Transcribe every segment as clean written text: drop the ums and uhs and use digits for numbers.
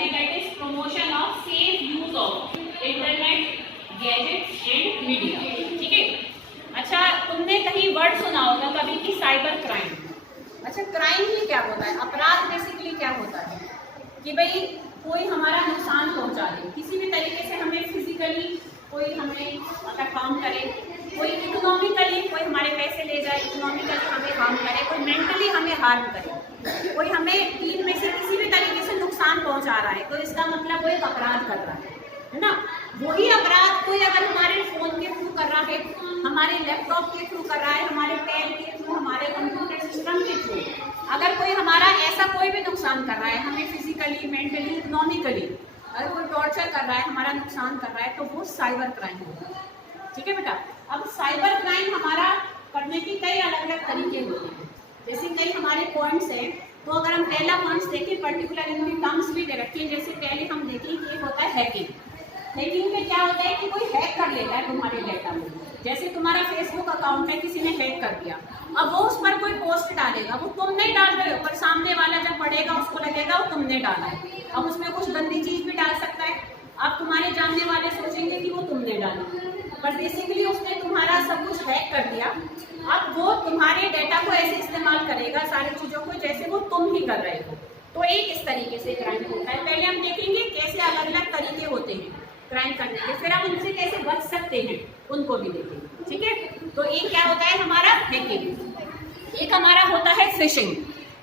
है that is promotion of safe use of internet, gadgets and media. ठीक है। अच्छा, तुमने कहीं वर्ड सुना होगा कभी कि साइबर क्राइम। अच्छा, क्राइम ही क्या होता है? अपराध बेसिकली क्या होता है कि भाई कोई हमारा नुकसान पहुंचा दे किसी भी तरीके से, हमें फिजिकली कोई हमें अगर हार्म करे, कोई इकोनॉमिकली कोई हमारे पैसे ले जाए, इकोनॉमिकली हमें हार्म करे, कोई मेंटली हमें हार्म करे, कोई हमें तीन में से किसी भी तरीके से नुकसान पहुंचा रहा है, तो इसका मतलब वो एक अपराध कर रहा है ना। वही अपराध कोई अगर हमारे फोन के थ्रू कर रहा है, हमारे लैपटॉप के थ्रू कर रहा है, हमारे पैर के थ्रू, हमारे कंप्यूटर सिस्टम के थ्रू, अगर कोई हमारा ऐसा कोई भी नुकसान कर रहा है, हमें फिजिकली, मेंटली, इकोनॉमिकली अगर कोई टॉर्चर कर रहा है, हमारा नुकसान कर रहा है, तो वो साइबर क्राइम होगा। ठीक है बेटा। अब साइबर क्राइम हमारा करने की कई अलग अलग तरीके होते हैं। जैसे कई हमारे पॉइंट्स हैं, तो अगर हम पहला पॉइंट्स देखें, पर्टिकुलर इनकी टर्म्स भी दे रखी है। जैसे पहले हम देखें कि एक होता है हैकिंग। हैकिंग में क्या होता है कि कोई हैक कर लेता है तुम्हारे डेटा में। जैसे तुम्हारा फेसबुक अकाउंट है, किसी ने हैक कर दिया, अब वो उस पर कोई पोस्ट डालेगा, वो तुम नहीं डाल रहे हो, पर सामने वाला जब पढ़ेगा उसको लगेगा वो तुमने डाला है। अब उसमें कुछ गंदी चीज भी डाल सकता है, अब तुम्हारे जानने वाले सोचेंगे कि वो तुमने डाला, पर बेसिकली उसने तुम्हारा सब कुछ हैक कर दिया। अब वो तुम्हारे डेटा को ऐसे इस्तेमाल करेगा, सारी चीजों को, जैसे वो तुम ही कर रहे हो। तो एक इस तरीके से क्राइम होता है। पहले हम देखेंगे कैसे अलग अलग तरीके होते हैं क्राइम करने के, फिर हम उनसे कैसे बच सकते हैं उनको भी देखेंगे। ठीक है। तो एक क्या होता है हमारा हैकिंग, एक हमारा होता है फिशिंग।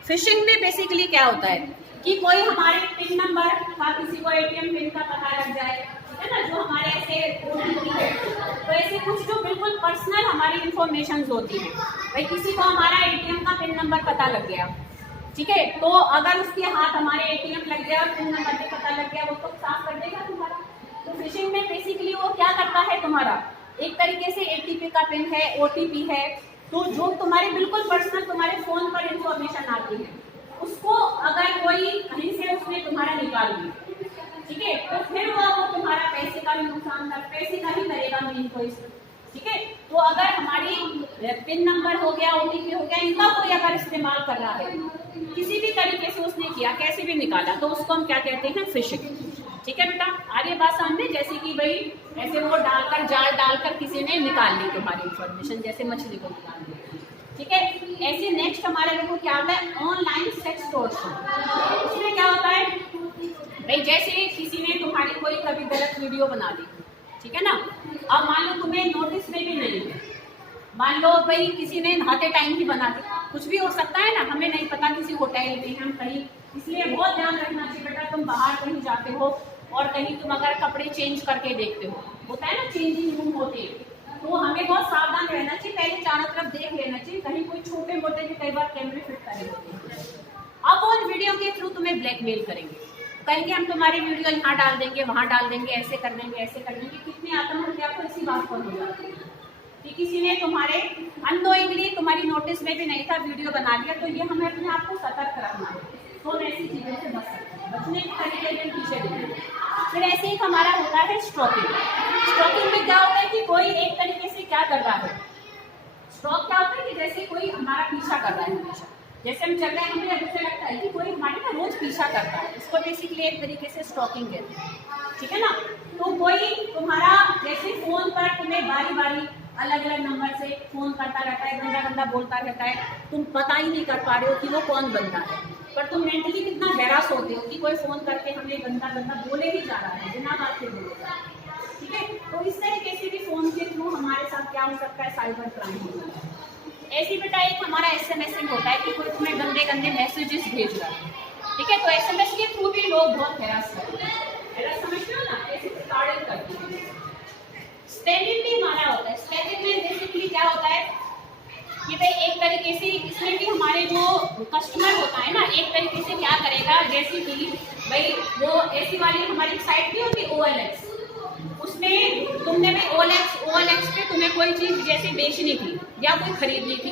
फिशिंग में बेसिकली क्या होता है कि कोई हमारे पिन नंबर का, किसी को एटीएम पिन का पता लग जाए, है ना, जो हमारे ऐसे ओटीपी है, तो ऐसे कुछ जो बिल्कुल पर्सनल हमारी इंफॉर्मेशन होती है। भाई किसी को हमारा एटीएम का पिन नंबर पता लग गया, ठीक है, तो अगर उसके हाथ हमारे एटीएम लग गया और पिन नंबर भी पता लग गया, वो तो साफ कर देगा तुम्हारा। तो फिशिंग में बेसिकली वो क्या करता है, तुम्हारा एक तरीके से एटीपी का पिन है, ओटीपी है, तो जो तुम्हारे बिल्कुल पर्सनल तुम्हारे फोन पर इंफॉर्मेशन आती है, उसको अगर कोई कहीं से उसने तुम्हारा निकाल लिया, ठीक है, तो फिर वो तुम्हारा पैसे का भी नुकसान कर, पैसे का ही करेगा मेन कोई। ठीक है। तो अगर हमारी पिन नंबर हो गया, ओटीपी हो गया, इनका कोई अगर इस्तेमाल कर रहा है, किसी भी तरीके से उसने किया, कैसे भी निकाला, तो उसको हम क्या कहते हैं, फिशिंग। ठीक है बेटा, आ रही बात सामने। जैसे कि भाई ऐसे वो डालकर, जाल डालकर किसी ने निकाल ली तुम्हारी इंफॉर्मेशन, जैसे मछली को निकाल ली। ठीक है। ऐसे नेक्स्ट हमारे लोगों क्या होता है, ऑनलाइन सेक्स टॉर्चर। उसमें क्या होता है भाई, जैसे किसी ने तुम्हारी कोई कभी गलत वीडियो बना ली, ठीक है ना, अब मान लो तुम्हें नोटिस में भी नहीं है, मान लो भाई किसी ने नहाते टाइम ही बना दी, कुछ भी हो सकता है ना, हमें नहीं पता, किसी होटल में हम कहीं, इसलिए बहुत ध्यान रखना चाहिए बेटा। तुम बाहर कहीं जाते हो और कहीं तुम अगर कपड़े चेंज करके देखते हो, होता है ना चेंजिंग रूम होते हैं, तो हमें बहुत सावधान रहना चाहिए, पहले चारों तरफ देख लेना चाहिए, कहीं कोई छोटे मोटे भी कई बार कैमरे फिट करे होते हैं। अब वो वीडियो के थ्रू तुम्हें ब्लैकमेल करेंगे, कहेंगे हम तुम्हारी वीडियो यहाँ डाल देंगे, वहाँ डाल देंगे, ऐसे कर देंगे, ऐसे कर देंगे। कितनी आत्महत्या को इसी बात पर हो जाती है कि किसी ने तुम्हारे अननोइंगली, तुम्हारी नोटिस में भी नहीं था, वीडियो बना लिया। तो ये हमें अपने आप को सतर्क रखना है, तो ऐसी चीज़ों से बच सकते हैं, बचने के तरीके के पीछे देखेंगे। फिर ऐसे ही हमारा होता है स्टॉकिंग। स्टॉकिंग में क्या होता है कि कोई एक तरीके से क्या कर रहा है, स्टॉक क्या होता है कि जैसे कोई हमारा पीछा कर रहा है हमेशा, जैसे हम चल रहे हैं, हमें ऐसा लगता है कि कोई हमारे ना रोज पीछा करता है, इसको बेसिकली एक तरीके से स्टॉकिंग कहते हैं। ठीक है ना। तो कोई तुम्हारा जैसे फोन पर तुम्हें बारी बारी अलग अलग नंबर से फोन करता रहता है, गंदा गंदा बोलता रहता है, तुम पता ही नहीं कर पा रहे हो कि वो कौन बंदा है, पर तुम मेंटली कितना हैरास होते हो कि कोई फोन करके हमें गंदा गंदा बोले ही जा रहा है, बिना बात के बोले जा रहा है। ठीक है। तो इस तरीके से भी फोन के थ्रू हमारे साथ क्या हो सकता है, साइबर क्राइम हो सकता है। ऐसी बेटा एक हमारा एसएमएसिंग होता है कि कोई तुम्हें गंदे गंदे मैसेजेस भेज रहा है, ठीक है, तो एसएमएस के थ्रू भी लोग बहुत हैरास करते हैं, हैरास समझते हो ना, ऐसे टारगेट करते हैं। स्पैमिंग भी हमारा होता है। स्पैमिंग में बेसिकली क्या होता है कि भाई एक तरीके से इसमें भी हमारे जो कस्टमर होता है ना, एक तरीके से क्या करेगा, जैसे कि भाई वो ऐसी वाली हमारी साइट भी होती है OLX, उसमें तुमने भी OLX पे तुम्हें कोई चीज जैसे बेचनी थी या कोई खरीदनी थी,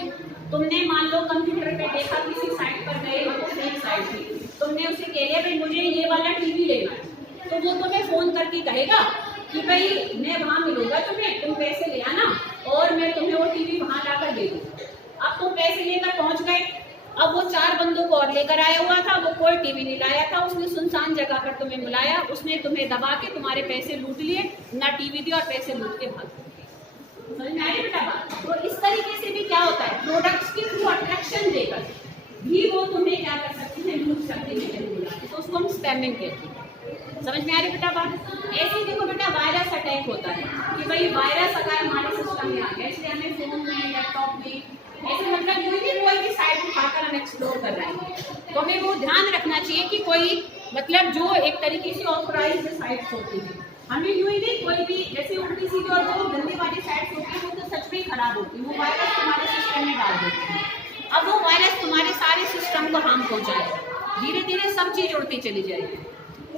तुमने मान लो कंप्यूटर पे देखा, किसी साइट पर गए, वो सेम साइट थी, तुमने उसे कह दिया भाई मुझे ये वाला टीवी लेना है, तो वो तुम्हें फोन करके कहेगा कि भाई मैं वहाँ मिलूंगा तुम्हें, तुम पैसे ले आना और मैं तुम्हें वो टीवी वहाँ लाकर दे दूँगा। अब तुम पैसे लेकर पहुँच गए, अब वो 4 बंदों को और लेकर आया हुआ था, वो कोई टीवी नहीं लाया था, उसने सुनसान जगह पर तुम्हें बुलाया, उसने तुम्हें दबा के तुम्हारे पैसे लूट लिए, ना टीवी दिया और पैसे लूट के भाग गए। समझ में आई बेटा बात? तो इस तरीके से भी क्या होता है, प्रोडक्ट्स के थ्रू अट्रैक्शन देकर भी वो तुम्हें क्या कर सकती है, लूट सकती है, तो उसको हम स्पैमिंग कहते हैं। समझ में आ रही बेटा बात? ऐसे ही देखो बेटा वायरस अटैक होता है कि भाई वायरस अगर हमारे सिस्टम में आ गया, इसलिए हमें फोन में, लैपटॉप में ऐसे मतलब कोई भी साइट उठाकर हम एक्सप्लोर कर रहे हैं, तो हमें वो ध्यान रखना चाहिए कि कोई मतलब जो एक तरीके से ऑथराइज्ड साइट्स होती है, हमें यूं ही नहीं कोई भी जैसे उल्टी सीधी और जो गंदी वाली साइट्स होती है वो तो सच में ही खराब होती है, वो वायरस तुम्हारे सिस्टम में डाल देती है। अब वो वायरस तुम्हारे सारे सिस्टम को हार्म पहुंचाएगा, धीरे धीरे सब चीज उड़ती चली जाएगी।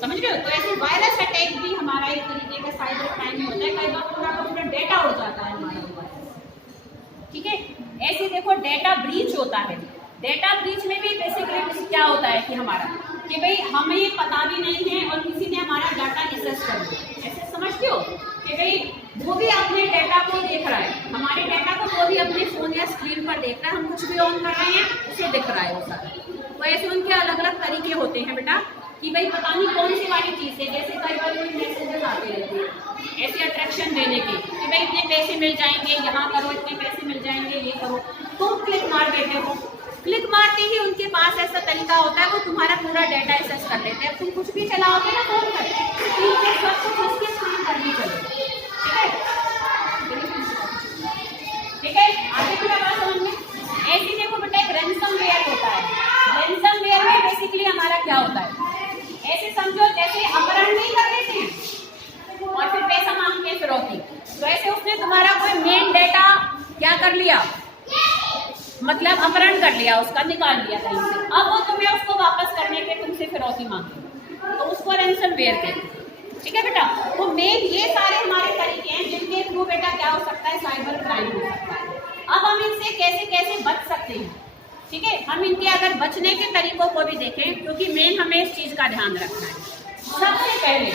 समझ रहे हो? तो ऐसे वायरस अटैक भी हमारा एक तरीके का साइबर क्राइम होता है, कई बार पूरा का पूरा डेटा उड़ जाता है हमारा वायरस। ठीक है, ऐसे देखो डेटा ब्रीच होता है, डेटा ब्रीच में भी बेसिकली क्या होता है कि हमारा कि भाई हमें ये पता भी नहीं है और किसी ने हमारा डाटा एक्सेस कर दिया, ऐसे समझते हो कि भाई वो भी अपने डेटा को देख रहा है, हमारे डेटा को वो भी अपने फोन या स्क्रीन पर देख रहा है, हम कुछ भी ऑन कर रहे हैं उसे दिख रहा है वो सारा। तो ऐसे उनके अलग अलग तरीके होते हैं बेटा कि भाई पता नहीं कौन सी वाली चीज़ है, जैसे कई बार कोई मैसेजेस आते रहते हैं ऐसे अट्रैक्शन देने के कि भाई इतने पैसे मिल जाएंगे, यहाँ करो, इतने पैसे मिल जाएंगे, ये करो, तुम क्लिक मार देते हो, क्लिक मारते ही उनके पास ऐसा तरीका होता है वो तुम्हारा पूरा डाटा एक्सेस कर लेते हैं। तुम कुछ भी चलाओगे ना फोन पर, सब कुछ उसके स्क्रीन पर भी चलेगा। ठीक है, आगे की बात समझ में? ऐसे देखो बेटा एक रैंसमवेयर होता है, रैंसमवेयर में बेसिकली हमारा क्या होता है, ऐसे समझो जैसे अपहरण नहीं कर देते हैं और फिर पैसा मांगते हैं फिरौती, तो ऐसे उसने तुम्हारा कोई मेन डेटा क्या कर लिया, मतलब अपहरण कर लिया, उसका निकाल लिया कहीं से, अब वो तुम्हें उसको वापस करने के तुमसे फिरौती मांगे, तो उसको रैंसमवेयर कहते हैं। ठीक है बेटा, तो मेन ये सारे हमारे तरीके हैं जिनके थ्रू बेटा क्या हो सकता है, साइबर क्राइम हो सकता है। अब हम इनसे कैसे कैसे बच सकते हैं, ठीक है, हम इनके अगर बचने के तरीकों को भी देखें, क्योंकि मेन हमें इस चीज का ध्यान रखना है। सबसे पहले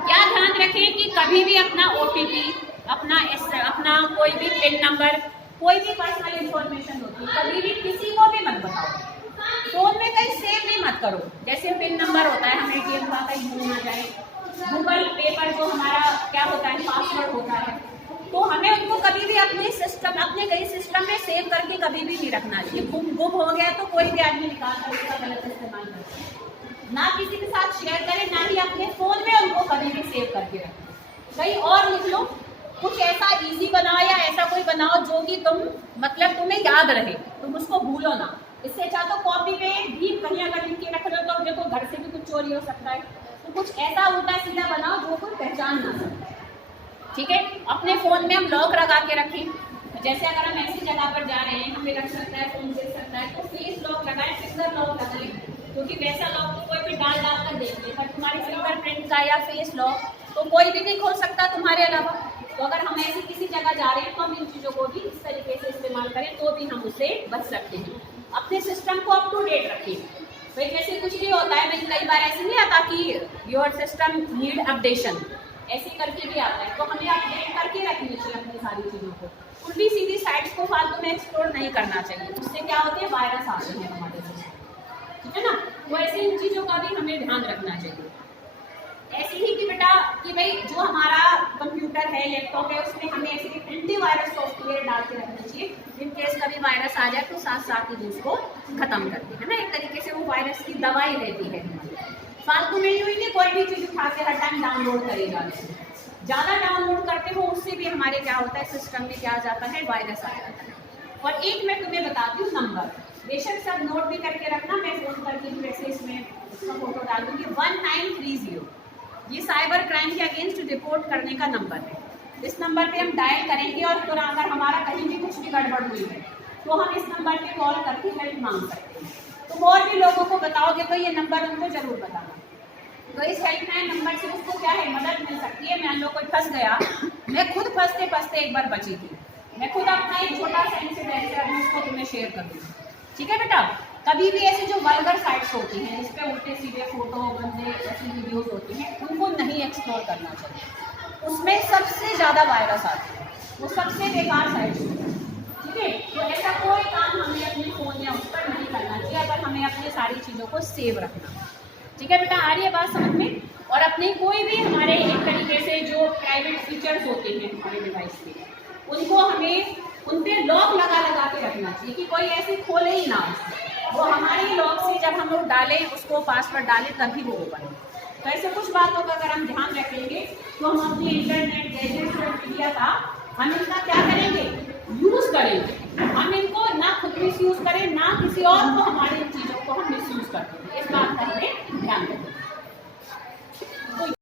क्या ध्यान रखें कि कभी भी अपना OTP, अपना कोई भी पिन नंबर, कोई भी पर्सनल इंफॉर्मेशन होती है कभी भी किसी को भी मत बताओ, फोन में कहीं सेव भी मत करो। जैसे पिन नंबर होता है, हम ATM का कहीं भूल ना जाए, गूगल पे पर जो हमारा क्या होता है पासवर्ड होता है, तो हमें उनको कभी भी अपने सिस्टम, अपने कई सिस्टम में सेव करके कभी भी नहीं रखना चाहिए। गुम हो गया तो कोई भी आदमी निकाल कर उसका गलत इस्तेमाल करे, ना किसी के साथ शेयर करें, ना ही अपने फोन में उनको कभी भी सेव करके रखें। कहीं और लिख लो, कुछ ऐसा इजी बनाओ या ऐसा कोई बनाओ जो कि तुम मतलब तुम्हें याद रहे, तुम उसको भूलो ना। इससे अच्छा तो कॉपी पे भी कहीं अगर लिख के रख लो तो देखो घर से भी कुछ चोरी हो सकता है, तो कुछ ऐसा उल्टा सीधा बनाओ जो कोई पहचान ना सके। ठीक है, अपने फोन में हम लॉक लगा के रखें, जैसे अगर हम ऐसी जगह पर जा रहे हैं हमें रख सकता है, फोन देख सकता है, तो फेस लॉक लगाएं, फिंगर लॉक लगाएं, क्योंकि वैसा लॉक तो कोई भी डाल कर देख ले, पर तुम्हारे फिंगरप्रिंट का या फेस लॉक तो कोई भी नहीं खोल सकता तुम्हारे अलावा। तो अगर हम ऐसी किसी जगह जा रहे हैं तो हम इन चीज़ों को भी इस तरीके से इस्तेमाल करें तो भी हम उससे बच सकते हैं। अपने सिस्टम को अप टू डेट रखें, भाई जैसे कुछ भी होता है, भाई कई बार ऐसे नहीं आता कि योर सिस्टम नीड अपडेशन, ऐसे करके भी आता है, तो हमें अपडेट करके रखनी चाहिए अपनी सारी चीज़ों को। उल्टी सीधी साइट्स को फालतू में एक्सप्लोर नहीं करना चाहिए, उससे क्या होते हैं, वायरस आते हैं हमारे सिस्टम। ठीक है ना, तो ऐसे इन चीज़ों का भी हमें ध्यान रखना चाहिए। ऐसे ही कि बेटा कि भाई जो हमारा कंप्यूटर है, लैपटॉप है, उसमें हमें ऐसे एंटीवायरस सॉफ्टवेयर डाल के रखना चाहिए, इन केस कभी वायरस आ जाए तो साथ साथ ही उसको खत्म करते हैं ना, एक तरीके से वो वायरस की दवाई रहती है। फालतू में यूँ ही नहीं कोई भी चीज़ उठा के हर टाइम डाउनलोड करेगा, ज़्यादा डाउनलोड करते हो उससे भी हमारे क्या होता है, सिस्टम में क्या आ जाता है, वायरस आ जाता है। और एक मैं तुम्हें बताती हूँ नंबर, बेशक सब नोट भी करके रखना, मैं फोन करके भी वैसे इसमें उसका फोटो डाल दूँगी। 1930 ये साइबर क्राइम के अगेंस्ट रिपोर्ट करने का नंबर है। इस नंबर पे हम डायल करेंगे और फिर अगर हमारा कहीं भी कुछ भी गड़बड़ हुई है तो हम इस नंबर पे कॉल करके हेल्प मांग सकते हैं। तुम और भी लोगों को बताओगे तो ये नंबर उनको जरूर बताना, तो इस हेल्पलाइन नंबर से उसको क्या है, मदद मिल सकती है। मान लो कोई फंस गया, मैं खुद फंसते फंसते एक बार बची थी, मैं खुद अपना एक छोटा सा इंसिडेंट है उसको तुम्हें शेयर करूँगी। ठीक है बेटा, कभी भी ऐसे जो वल्गर साइट्स होती हैं जिस पे उल्टे सीधे फोटो, गंदे ऐसी वीडियोस होती हैं, उनको नहीं एक्सप्लोर करना चाहिए। उसमें सबसे ज़्यादा वायरस आते हैं, वो सबसे बेकार साइट्स होती है। ठीक है, तो ऐसा कोई काम हमें अपने फ़ोन या उस पर को सेव रखना। ठीक है बेटा, आ रही है बात समझ में। और अपने कोई भी हमारे एक तरीके से जो प्राइवेट फीचर्स होते हैं हमारे डिवाइस के, उनको हमें उन पे लॉक लगा लगा के रखना चाहिए कि कोई ऐसे खोले ही ना उसको। वो हमारे लॉक से जब हम लोग डालें उसको, पासवर्ड डालें, तभी वो ओपन हो। तो ऐसे कुछ बातों का अगर हम ध्यान रखेंगे तो हम अपने इंटरनेट गैजेट्स और मीडिया का हम इनका क्या करेंगे, यूज करेंगे। हम इनको ना खुद मिस यूज करें, ना किसी और को हमारी चीजों को हम मिस यूज करते हैं। इस बात का हमें ध्यान